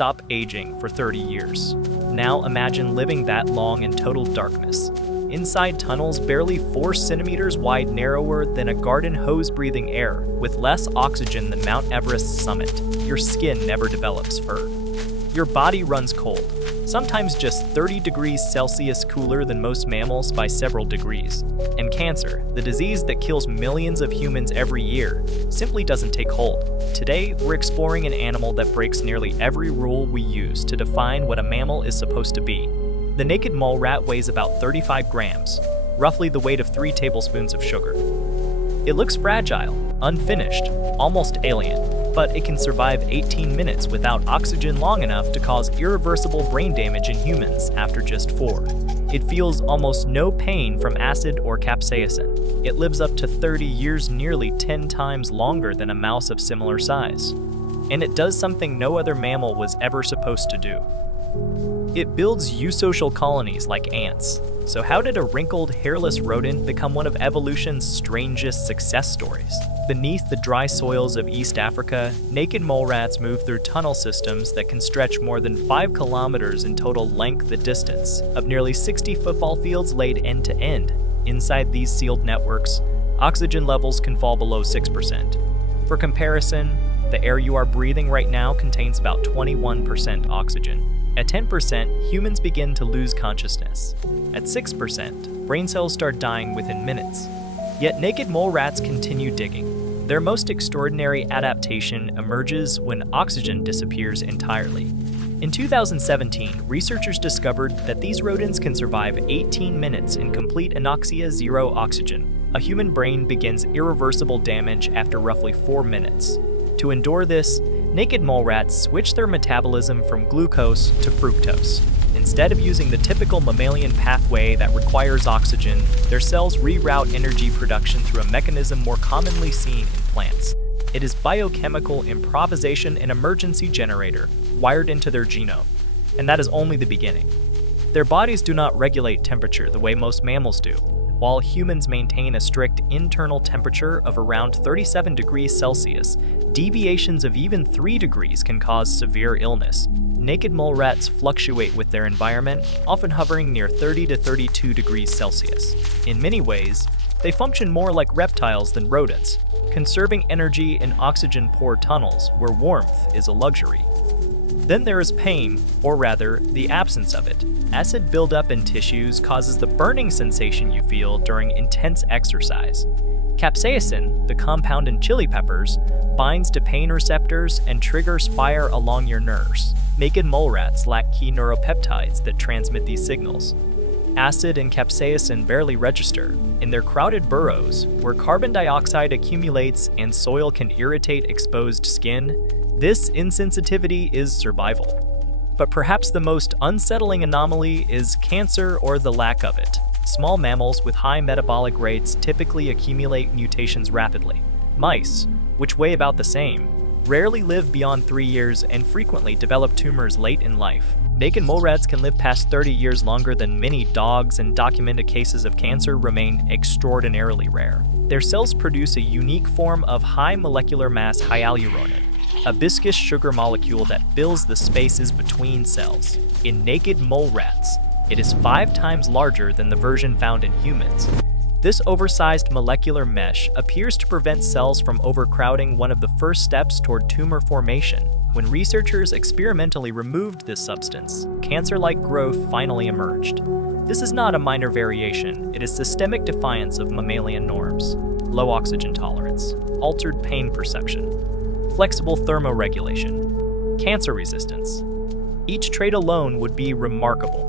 stop aging for 30 years. Now imagine living that long in total darkness. Inside tunnels barely 4 centimeters wide, narrower than a garden hose, breathing air with less oxygen than Mount Everest's summit. Your skin never develops fur. Your body runs cold, sometimes just 30 degrees Celsius cooler than most mammals by several degrees. And cancer, the disease that kills millions of humans every year, simply doesn't take hold. Today, we're exploring an animal that breaks nearly every rule we use to define what a mammal is supposed to be. The naked mole rat weighs about 35 grams, roughly the weight of 3 tablespoons of sugar. It looks fragile, unfinished, almost alien, but it can survive 18 minutes without oxygen long enough to cause irreversible brain damage in humans after just 4. It feels almost no pain from acid or capsaicin. It lives up to 30 years, nearly 10 times longer than a mouse of similar size. And it does something no other mammal was ever supposed to do. It builds eusocial colonies like ants. So how did a wrinkled, hairless rodent become one of evolution's strangest success stories? Beneath the dry soils of East Africa, naked mole rats move through tunnel systems that can stretch more than 5 kilometers in total length. The distance of nearly 60 football fields laid end to end. Inside these sealed networks, oxygen levels can fall below 6%. For comparison, the air you are breathing right now contains about 21% oxygen. At 10%, humans begin to lose consciousness. At 6%, brain cells start dying within minutes. Yet naked mole rats continue digging. Their most extraordinary adaptation emerges when oxygen disappears entirely. In 2017, researchers discovered that these rodents can survive 18 minutes in complete anoxia, zero oxygen. A human brain begins irreversible damage after roughly 4 minutes. To endure this, naked mole rats switch their metabolism from glucose to fructose. Instead of using the typical mammalian pathway that requires oxygen, their cells reroute energy production through a mechanism more commonly seen in plants. It is biochemical improvisation, an emergency generator wired into their genome. And that is only the beginning. Their bodies do not regulate temperature the way most mammals do. While humans maintain a strict internal temperature of around 37 degrees Celsius, deviations of even 3 degrees can cause severe illness. Naked mole rats fluctuate with their environment, often hovering near 30 to 32 degrees Celsius. In many ways, they function more like reptiles than rodents, conserving energy in oxygen-poor tunnels where warmth is a luxury. Then there is pain, or rather, the absence of it. Acid buildup in tissues causes the burning sensation you feel during intense exercise. Capsaicin, the compound in chili peppers, binds to pain receptors and triggers fire along your nerves. Naked mole rats lack key neuropeptides that transmit these signals. Acid and capsaicin barely register. In their crowded burrows, where carbon dioxide accumulates and soil can irritate exposed skin, this insensitivity is survival. But perhaps the most unsettling anomaly is cancer, or the lack of it. Small mammals with high metabolic rates typically accumulate mutations rapidly. Mice, which weigh about the same, rarely live beyond 3 years and frequently develop tumors late in life. Naked mole rats can live past 30 years longer than many dogs, and documented cases of cancer remain extraordinarily rare. Their cells produce a unique form of high molecular mass hyaluronan, a viscous sugar molecule that fills the spaces between cells. In naked mole rats, it is 5 times larger than the version found in humans. This oversized molecular mesh appears to prevent cells from overcrowding, one of the first steps toward tumor formation. When researchers experimentally removed this substance, cancer-like growth finally emerged. This is not a minor variation, it is systemic defiance of mammalian norms. Low oxygen tolerance, altered pain perception, flexible thermoregulation, cancer resistance. Each trait alone would be remarkable.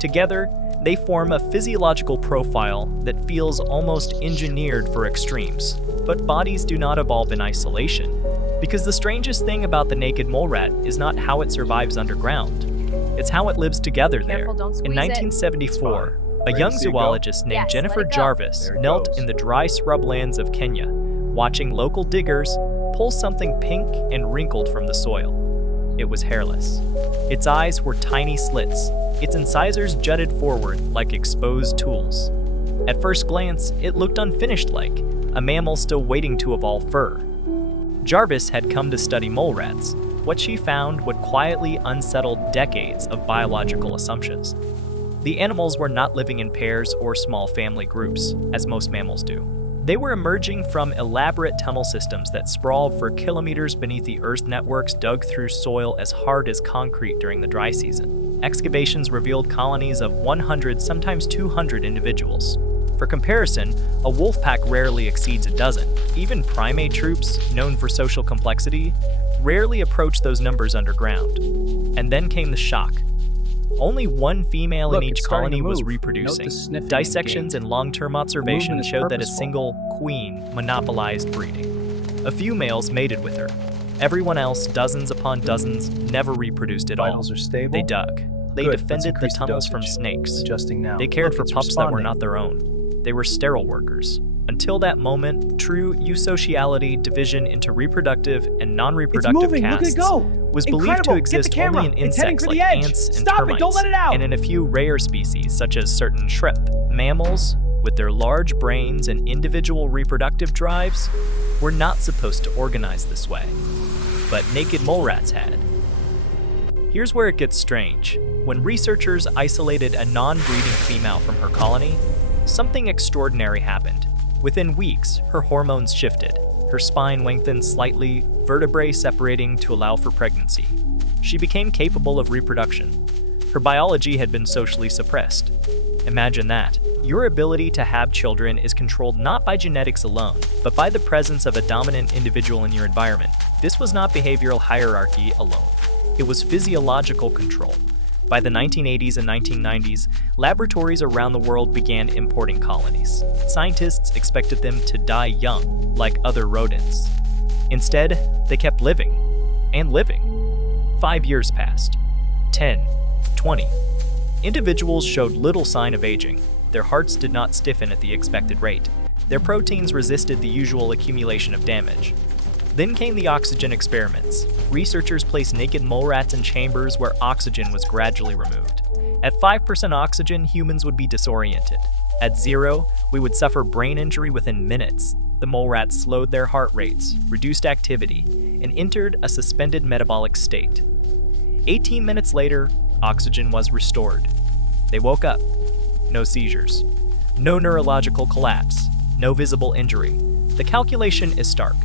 Together, they form a physiological profile that feels almost engineered for extremes. But bodies do not evolve in isolation, because the strangest thing about the naked mole rat is not how it survives underground. It's how it lives together there. In 1974, a young zoologist named Jennifer Jarvis knelt in the dry shrublands of Kenya, watching local diggers pull something pink and wrinkled from the soil. It was hairless. Its eyes were tiny slits. Its incisors jutted forward like exposed tools. At first glance, it looked unfinished, like a mammal still waiting to evolve fur. Jarvis had come to study mole rats, What she found would quietly unsettle decades of biological assumptions. The animals were not living in pairs or small family groups, as most mammals do. They were emerging from elaborate tunnel systems that sprawled for kilometers beneath the Earth's networks dug through soil as hard as concrete during the dry season. Excavations revealed colonies of 100, sometimes 200 individuals. For comparison, a wolf pack rarely exceeds a dozen. Even primate troops, known for social complexity, rarely approach those numbers underground. And then came the shock. Only one female in each colony was reproducing. Dissections and long-term observations showed that a single queen monopolized breeding. A few males mated with her. Everyone else, dozens upon dozens, never reproduced at all. They dug. They defended the tunnels from snakes. They cared for pups that were not their own. They were sterile workers. Until that moment, true eusociality, division into reproductive and non-reproductive castes, was believed to exist only in insects like ants and termites, and in a few rare species such as certain shrimp. Mammals, with their large brains and individual reproductive drives, were not supposed to organize this way. But naked mole rats had. Here's where it gets strange. When researchers isolated a non-breeding female from her colony, something extraordinary happened. Within weeks, her hormones shifted. Her spine lengthened slightly, vertebrae separating to allow for pregnancy. She became capable of reproduction. Her biology had been socially suppressed. Imagine that. Your ability to have children is controlled not by genetics alone, but by the presence of a dominant individual in your environment. This was not behavioral hierarchy alone. It was physiological control. By the 1980s and 1990s, laboratories around the world began importing colonies. Scientists expected them to die young, like other rodents. Instead, they kept living and living. 5 years passed. 10, 20. Individuals showed little sign of aging. Their hearts did not stiffen at the expected rate. Their proteins resisted the usual accumulation of damage. Then came the oxygen experiments. Researchers placed naked mole rats in chambers where oxygen was gradually removed. At 5% oxygen, humans would be disoriented. At 0, we would suffer brain injury within minutes. The mole rats slowed their heart rates, reduced activity, and entered a suspended metabolic state. 18 minutes later, oxygen was restored. They woke up. No seizures. No neurological collapse. No visible injury. The calculation is stark.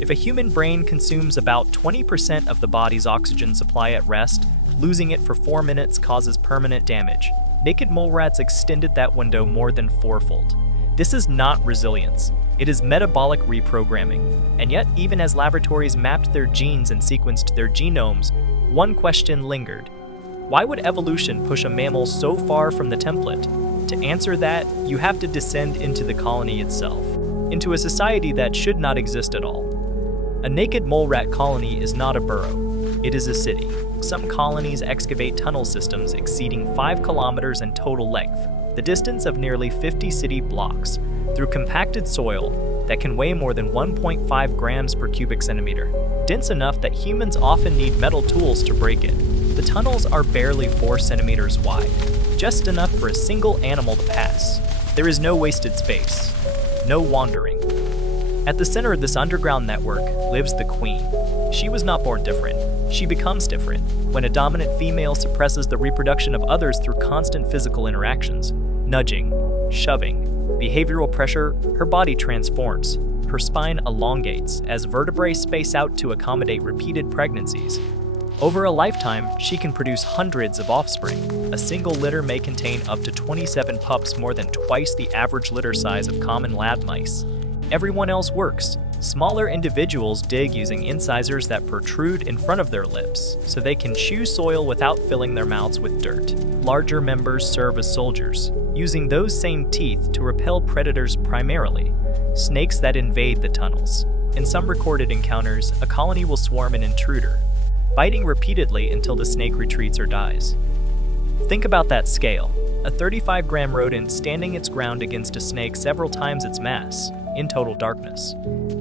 If a human brain consumes about 20% of the body's oxygen supply at rest, losing it for 4 minutes causes permanent damage. Naked mole rats extended that window more than fourfold. This is not resilience. It is metabolic reprogramming. And yet, even as laboratories mapped their genes and sequenced their genomes, one question lingered. Why would evolution push a mammal so far from the template? To answer that, you have to descend into the colony itself, into a society that should not exist at all. A naked mole rat colony is not a burrow. It is a city. Some colonies excavate tunnel systems exceeding 5 kilometers in total length, the distance of nearly 50 city blocks, through compacted soil that can weigh more than 1.5 grams per cubic centimeter, dense enough that humans often need metal tools to break it. The tunnels are barely 4 centimeters wide, just enough for a single animal to pass. There is no wasted space, no wandering. At the center of this underground network lives the queen. She was not born different. She becomes different when a dominant female suppresses the reproduction of others through constant physical interactions. Nudging, shoving, behavioral pressure, her body transforms. Her spine elongates as vertebrae space out to accommodate repeated pregnancies. Over a lifetime, she can produce hundreds of offspring. A single litter may contain up to 27 pups, more than twice the average litter size of common lab mice. Everyone else works. Smaller individuals dig using incisors that protrude in front of their lips, so they can chew soil without filling their mouths with dirt. Larger members serve as soldiers, using those same teeth to repel predators, primarily snakes that invade the tunnels. In some recorded encounters, a colony will swarm an intruder, biting repeatedly until the snake retreats or dies. Think about that scale. A 35-gram rodent standing its ground against a snake several times its mass, in total darkness.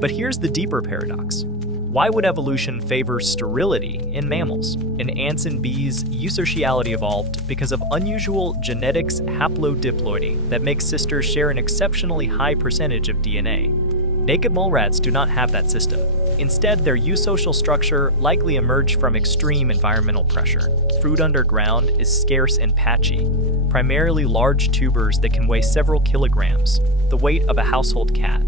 But here's the deeper paradox. Why would evolution favor sterility in mammals? In ants and bees, eusociality evolved because of unusual genetics haplodiploidy that makes sisters share an exceptionally high percentage of DNA. Naked mole rats do not have that system. Instead, their eusocial structure likely emerged from extreme environmental pressure. Food underground is scarce and patchy, primarily large tubers that can weigh several kilograms, the weight of a household cat.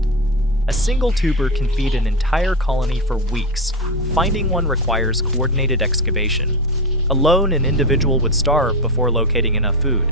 A single tuber can feed an entire colony for weeks. Finding one requires coordinated excavation. Alone, an individual would starve before locating enough food.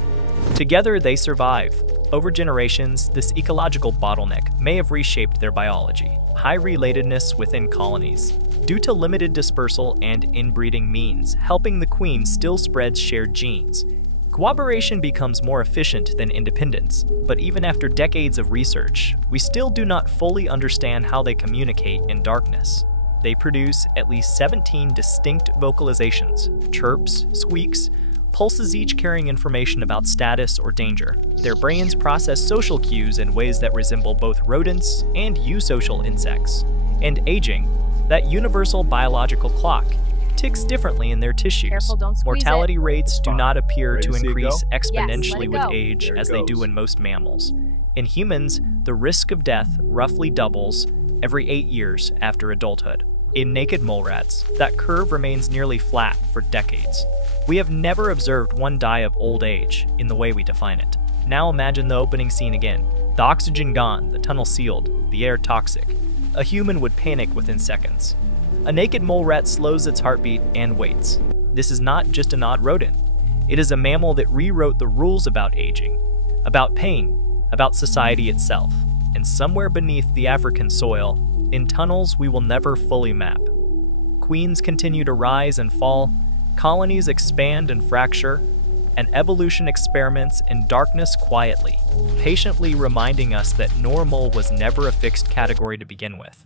Together, they survive. Over generations, this ecological bottleneck may have reshaped their biology. High relatedness within colonies. Due to limited dispersal and inbreeding means, helping the queen still spreads shared genes. Cooperation becomes more efficient than independence, but even after decades of research, we still do not fully understand how they communicate in darkness. They produce at least 17 distinct vocalizations, chirps, squeaks, pulses, each carrying information about status or danger. Their brains process social cues in ways that resemble both rodents and eusocial insects. And aging, that universal biological clock, ticks differently in their tissues. Careful, don't squeeze Mortality it. rates do not appear Ready to to see it increase go? exponentially Yes, let it with go. age There it as they do goes. in most mammals. In humans, the risk of death roughly doubles every 8 years after adulthood. In naked mole rats, that curve remains nearly flat for decades. We have never observed one die of old age in the way we define it. Now imagine the opening scene again. The oxygen gone, the tunnel sealed, the air toxic. A human would panic within seconds. A naked mole rat slows its heartbeat and waits. This is not just an odd rodent. It is a mammal that rewrote the rules about aging, about pain, about society itself. And somewhere beneath the African soil, in tunnels we will never fully map, queens continue to rise and fall, colonies expand and fracture, and evolution experiments in darkness quietly, patiently reminding us that normal was never a fixed category to begin with.